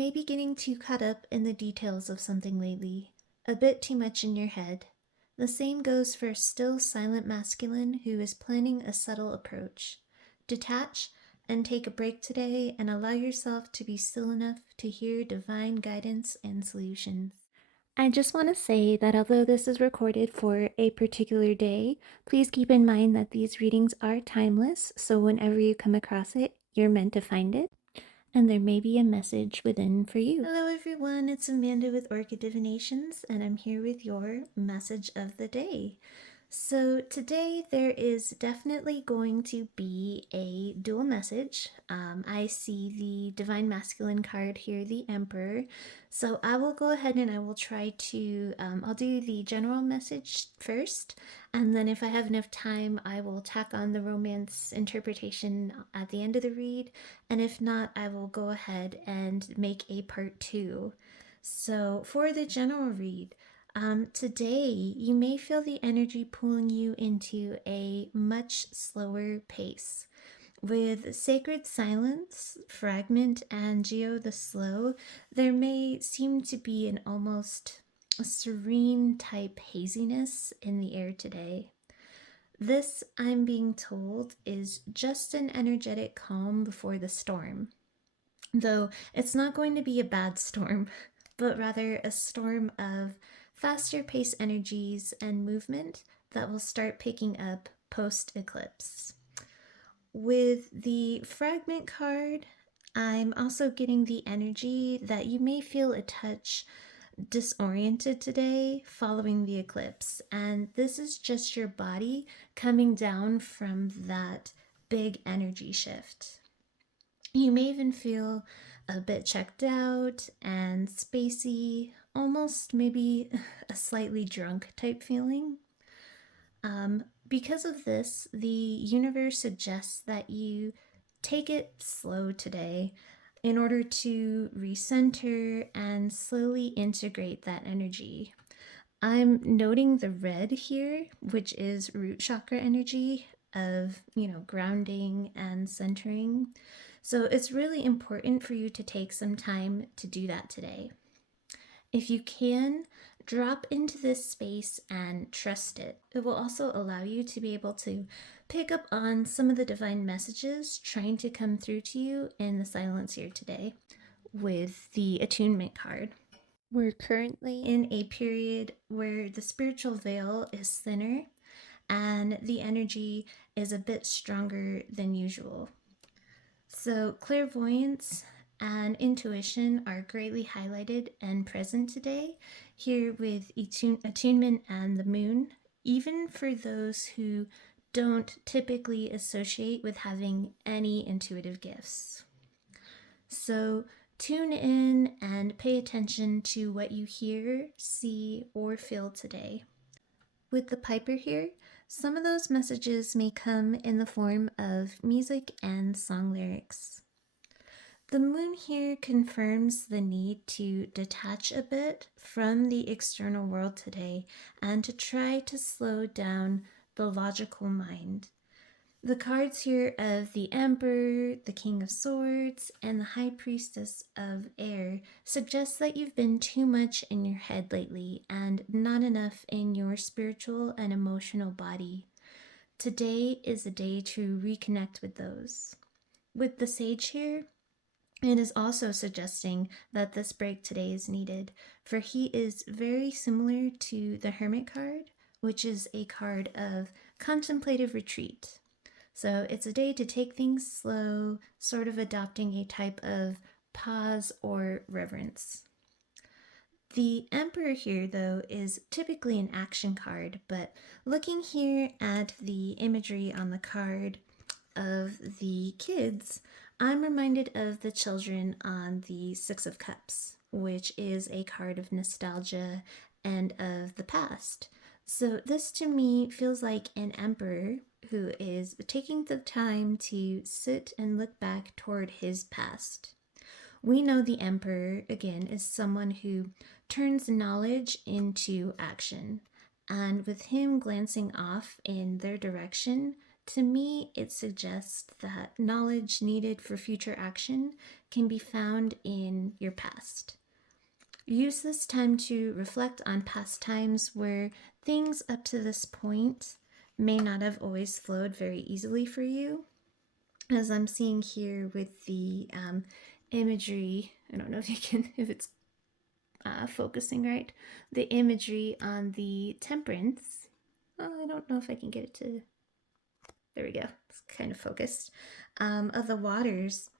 may be getting too caught up in the details of something lately, a bit too much in your head. The same goes for still silent masculine who is planning a subtle approach. Detach and take a break today and allow yourself to be still enough to hear divine guidance and solutions. I just want to say that although this is recorded for a particular day, please keep in mind that these readings are timeless, so whenever you come across it, you're meant to find it, and there may be a message within for you. Hello everyone, it's Amanda with Orchid Divinations, and I'm here with your message of the day. So today there is definitely going to be a dual message. I see the Divine Masculine card here, the Emperor. So I will go ahead and I will try to, I'll do the general message first. And then if I have enough time, I will tack on the romance interpretation at the end of the read. And if not, I will go ahead and make a part 2. So for the general read, today, you may feel the energy pulling you into a much slower pace. With Sacred Silence, Fragment, and Geo the Slow, there may seem to be an almost serene type haziness in the air today. This, I'm being told, is just an energetic calm before the storm. Though it's not going to be a bad storm, but rather a storm of faster pace energies and movement that will start picking up post-eclipse. With the Fragment card, I'm also getting the energy that you may feel a touch disoriented today following the eclipse, and this is just your body coming down from that big energy shift. You may even feel a bit checked out and spacey, almost maybe a slightly drunk type feeling. Because of this, the universe suggests that you take it slow today in order to recenter and slowly integrate that energy. I'm noting the red here, which is root chakra energy of, grounding and centering. So it's really important for you to take some time to do that today. If you can, drop into this space and trust it. It will also allow you to be able to pick up on some of the divine messages trying to come through to you in the silence here today with the attunement card. We're currently in a period where the spiritual veil is thinner and the energy is a bit stronger than usual. So clairvoyance and intuition are greatly highlighted and present today, here with attunement and the moon, even for those who don't typically associate with having any intuitive gifts. So tune in and pay attention to what you hear, see, or feel today. With the Piper here, some of those messages may come in the form of music and song lyrics. The moon here confirms the need to detach a bit from the external world today and to try to slow down the logical mind. The cards here of the Emperor, the King of Swords, and the High Priestess of Air suggest that you've been too much in your head lately and not enough in your spiritual and emotional body. Today is a day to reconnect with those. With the Sage here, it is also suggesting that this break today is needed, for he is very similar to the Hermit card, which is a card of contemplative retreat. So it's a day to take things slow, sort of adopting a type of pause or reverence. The Emperor here, though, is typically an action card, but looking here at the imagery on the card of the kids, I'm reminded of the children on the Six of Cups, which is a card of nostalgia and of the past. So this to me feels like an emperor who is taking the time to sit and look back toward his past. We know the emperor, again, is someone who turns knowledge into action. And with him glancing off in their direction, To me, it suggests that knowledge needed for future action can be found in your past. Use this time to reflect on past times where things up to this point may not have always flowed very easily for you. As I'm seeing here with the imagery, I don't know if you can, if it's focusing right, the imagery on the temperance. Oh, I don't know if I can get it to, there we go, it's kind of focused, of the waters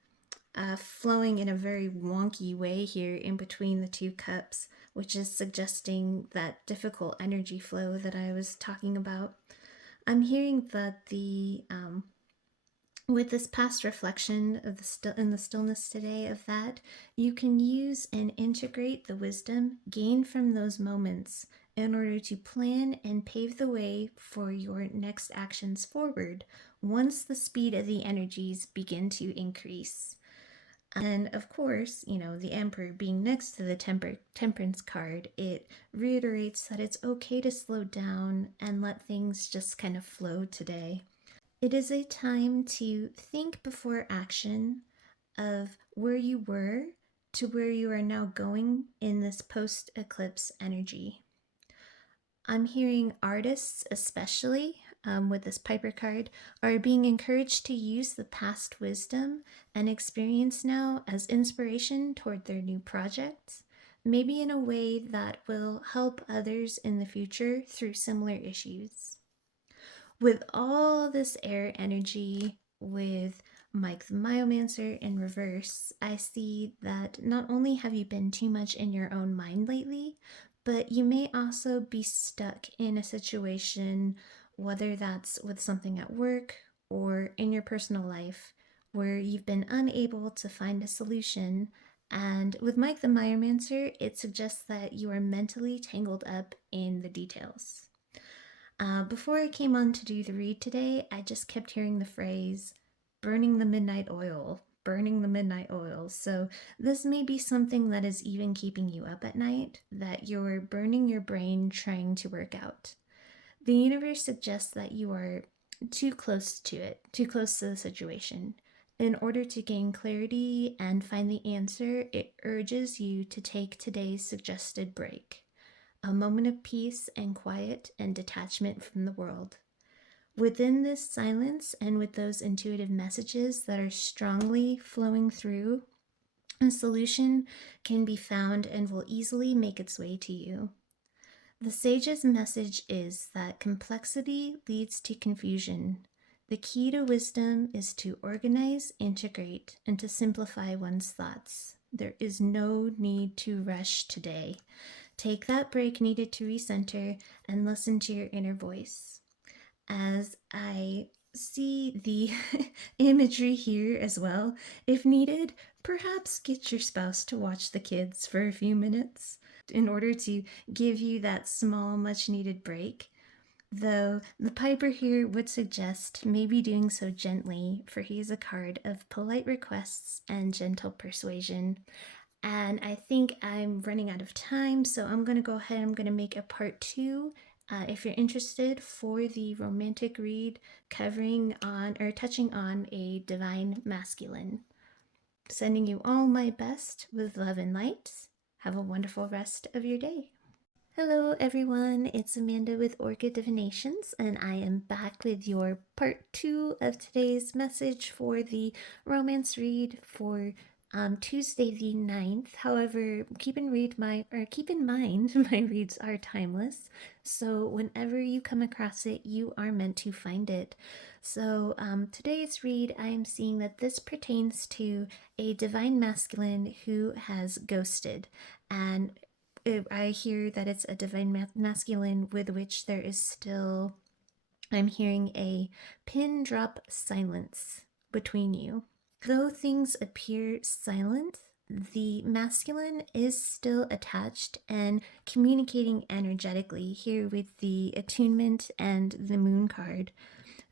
flowing in a very wonky way here in between the two cups, which is suggesting that difficult energy flow that I was talking about. I'm hearing that the with this past reflection of in the stillness today of that, you can use and integrate the wisdom gained from those moments in order to plan and pave the way for your next actions forward once the speed of the energies begin to increase. And of course, the Emperor being next to the Temperance card, it reiterates that it's okay to slow down and let things just kind of flow today. It is a time to think before action of where you were to where you are now going in this post-eclipse energy. I'm hearing artists, especially with this Piper card, are being encouraged to use the past wisdom and experience now as inspiration toward their new projects, maybe in a way that will help others in the future through similar issues. With all this air energy, with Mike the Myomancer in reverse, I see that not only have you been too much in your own mind lately, but you may also be stuck in a situation, whether that's with something at work or in your personal life, where you've been unable to find a solution. And with Mike the Myomancer, it suggests that you are mentally tangled up in the details. Before I came on to do the read today, I just kept hearing the phrase, burning the midnight oil, burning the midnight oil. So this may be something that is even keeping you up at night, that you're burning your brain trying to work out. The universe suggests that you are too close to it, too close to the situation. In order to gain clarity and find the answer, it urges you to take today's suggested break, a moment of peace and quiet and detachment from the world. Within this silence and with those intuitive messages that are strongly flowing through, a solution can be found and will easily make its way to you. The sage's message is that complexity leads to confusion. The key to wisdom is to organize, integrate, and to simplify one's thoughts. There is no need to rush today. Take that break needed to recenter and listen to your inner voice. As I see the imagery here as well, if needed, perhaps get your spouse to watch the kids for a few minutes in order to give you that small, much needed break. Though the Piper here would suggest maybe doing so gently, for he is a card of polite requests and gentle persuasion. And I think I'm running out of time, so I'm going to go ahead. I'm going to make a part 2. If you're interested, for the romantic read covering on or touching on a divine masculine. Sending you all my best with love and light. Have a wonderful rest of your day. Hello everyone, it's Amanda with Orchid Divinations, and I am back with your part 2 of today's message for the romance read for Tuesday the 9th. However, keep in mind my reads are timeless, so whenever you come across it, you are meant to find it. So today's read, I am seeing that this pertains to a divine masculine who has ghosted, and I hear that it's a divine masculine with which there is still, I'm hearing a pin drop silence between you. Though things appear silent, the masculine is still attached and communicating energetically here with the attunement and the moon card.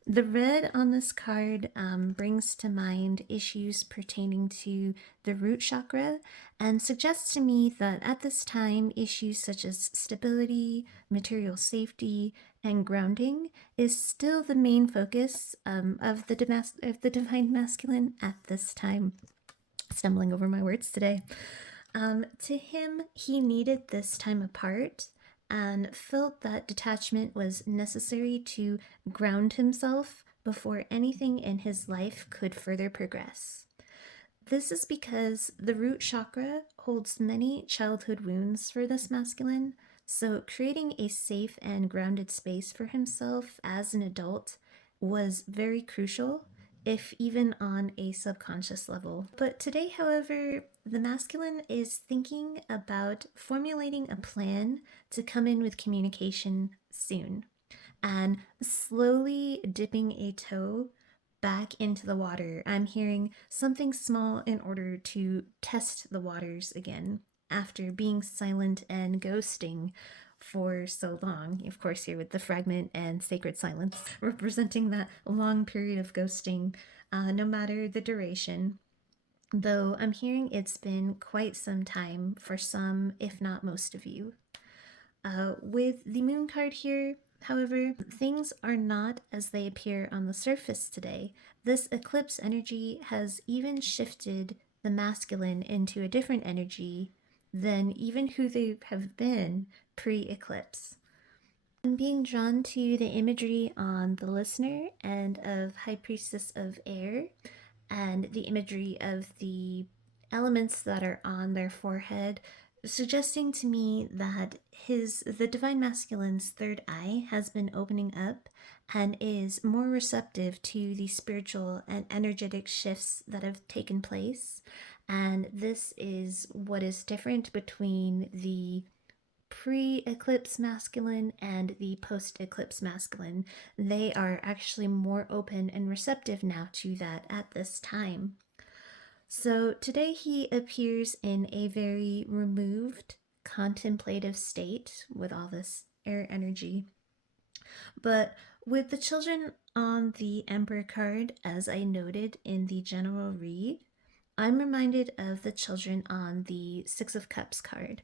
The red on this card brings to mind issues pertaining to the root chakra and suggests to me that at this time, issues such as stability, material safety, And grounding is still the main focus of the divine masculine at this time. Stumbling over my words today. To him, he needed this time apart and felt that detachment was necessary to ground himself before anything in his life could further progress. This is because the root chakra holds many childhood wounds for this masculine, so creating a safe and grounded space for himself as an adult was very crucial, if even on a subconscious level. But today, however, the masculine is thinking about formulating a plan to come in with communication soon and slowly dipping a toe back into the water. I'm hearing something small in order to test the waters again after being silent and ghosting for so long. Of course, here with the fragment and sacred silence representing that long period of ghosting, no matter the duration. Though I'm hearing it's been quite some time for some, if not most of you. With the moon card here, however, things are not as they appear on the surface today. This eclipse energy has even shifted the masculine into a different energy than even who they have been pre-eclipse. I'm being drawn to the imagery on the listener and of High Priestess of Air, and the imagery of the elements that are on their forehead, suggesting to me that the divine masculine's third eye has been opening up and is more receptive to the spiritual and energetic shifts that have taken place. And this is what is different between the pre-eclipse masculine and the post-eclipse masculine. They are actually more open and receptive now to that at this time. So today he appears in a very removed, contemplative state with all this air energy. But with the children on the Emperor card, as I noted in the general read, I'm reminded of the children on the Six of Cups card,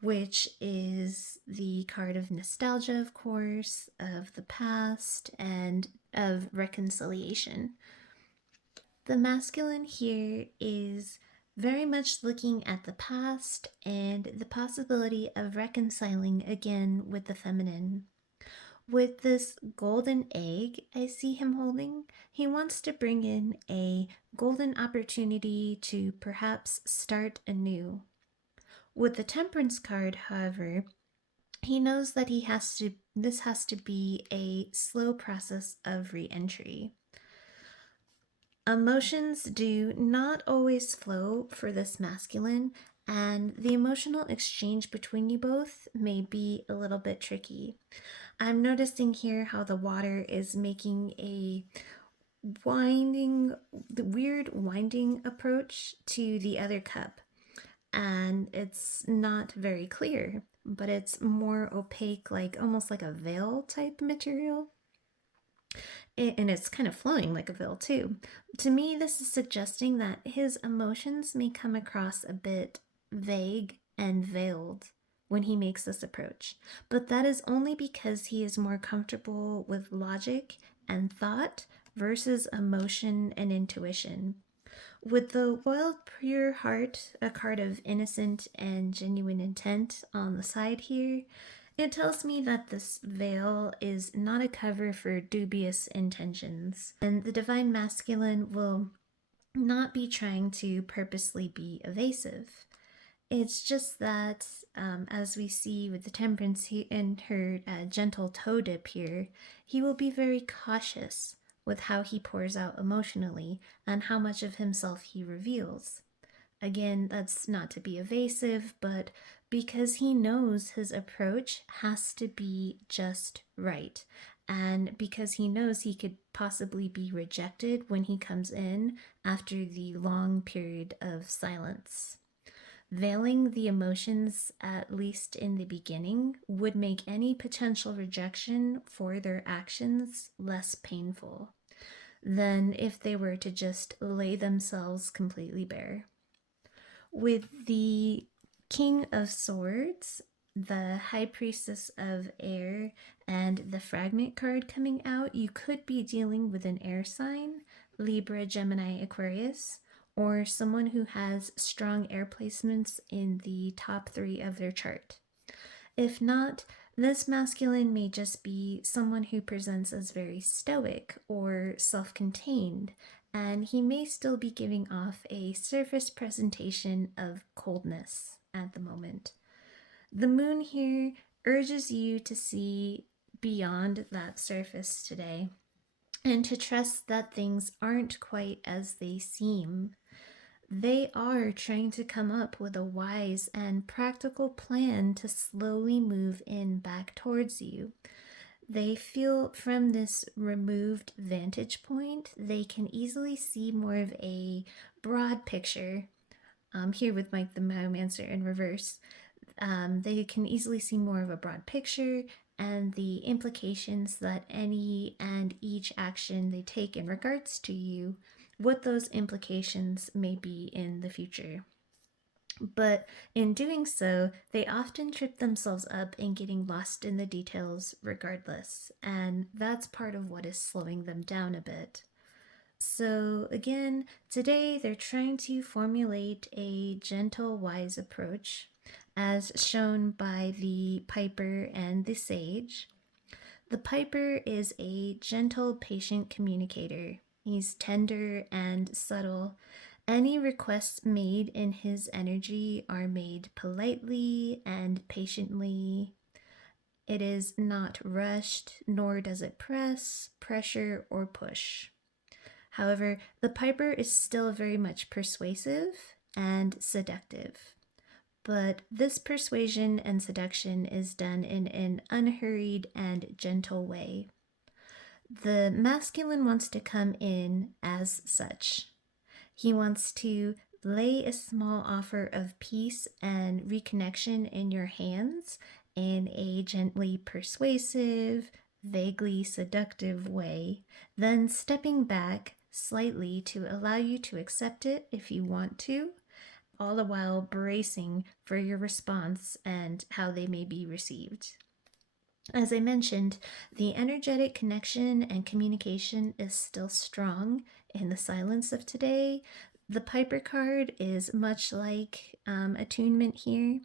which is the card of nostalgia, of course, of the past, and of reconciliation. The masculine here is very much looking at the past and the possibility of reconciling again with the feminine. With this golden egg I see him holding, he wants to bring in a golden opportunity to perhaps start anew. With the Temperance card, however, he knows that this has to be a slow process of re-entry. Emotions do not always flow for this masculine, and the emotional exchange between you both may be a little bit tricky. I'm noticing here how the water is making a weird winding approach to the other cup, and it's not very clear, but it's more opaque, like almost like a veil type material. And it's kind of flowing like a veil too. To me, this is suggesting that his emotions may come across a bit vague and veiled when he makes this approach, but that is only because he is more comfortable with logic and thought versus emotion and intuition. With the wild, pure heart, a card of innocent and genuine intent on the side here, it tells me that this veil is not a cover for dubious intentions, and the divine masculine will not be trying to purposely be evasive. It's just that, as we see with the Temperance in her gentle toe dip here, he will be very cautious with how he pours out emotionally and how much of himself he reveals. Again, that's not to be evasive, but because he knows his approach has to be just right. And because he knows he could possibly be rejected when he comes in after the long period of silence. Veiling the emotions, at least in the beginning, would make any potential rejection for their actions less painful than if they were to just lay themselves completely bare. With the King of Swords, the High Priestess of Air and the Fragment card coming out, you could be dealing with an air sign, Libra, Gemini, Aquarius, or someone who has strong air placements in the top 3 of their chart. If not, this masculine may just be someone who presents as very stoic or self contained, and he may still be giving off a surface presentation of coldness at the moment. The moon here urges you to see beyond that surface today and to trust that things aren't quite as they seem. They are trying to come up with a wise and practical plan to slowly move in back towards you. They feel from this removed vantage point, they can easily see more of a broad picture. Here with Mike the Biomancer in reverse, they can easily see more of a broad picture and the implications that any and each action they take in regards to you, what those implications may be in the future. But in doing so, they often trip themselves up in getting lost in the details regardless, and that's part of what is slowing them down a bit. So, again, today they're trying to formulate a gentle, wise approach, as shown by the Piper and the Sage. The Piper is a gentle, patient communicator. He's tender and subtle. Any requests made in his energy are made politely and patiently. It is not rushed, nor does it press, pressure, or push. However, the Piper is still very much persuasive and seductive. But this persuasion and seduction is done in an unhurried and gentle way. The masculine wants to come in as such. He wants to lay a small offer of peace and reconnection in your hands in a gently persuasive, vaguely seductive way, then stepping back slightly to allow you to accept it if you want to, all the while bracing for your response and how they may be received. As I mentioned, the energetic connection and communication is still strong in the silence of today. The Piper card is much like attunement here.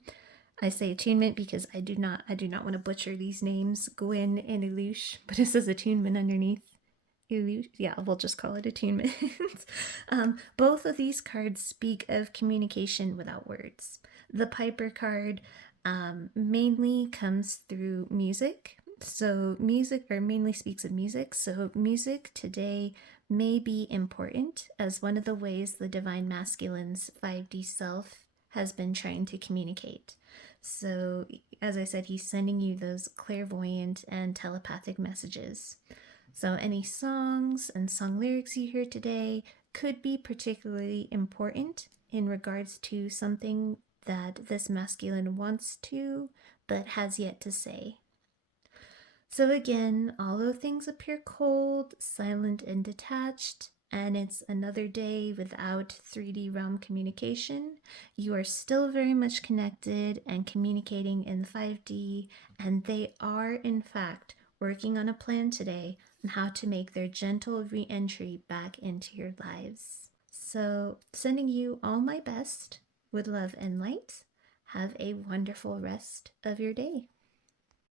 I say attunement because I do not want to butcher these names, Gwyn and Elush, but it says attunement underneath. Yeah, we'll just call it attunement. Both of these cards speak of communication without words. The Piper card mainly comes through music. So music, or mainly speaks of music. So music today may be important as one of the ways the Divine Masculine's 5D self has been trying to communicate. So, as I said, he's sending you those clairvoyant and telepathic messages. So any songs and song lyrics you hear today could be particularly important in regards to something that this masculine wants to, but has yet to say. So again, although things appear cold, silent, and detached, and it's another day without 3D realm communication, you are still very much connected and communicating in 5D, and they are, in fact, working on a plan today on how to make their gentle re-entry back into your lives. So, sending you all my best with love and light. Have a wonderful rest of your day.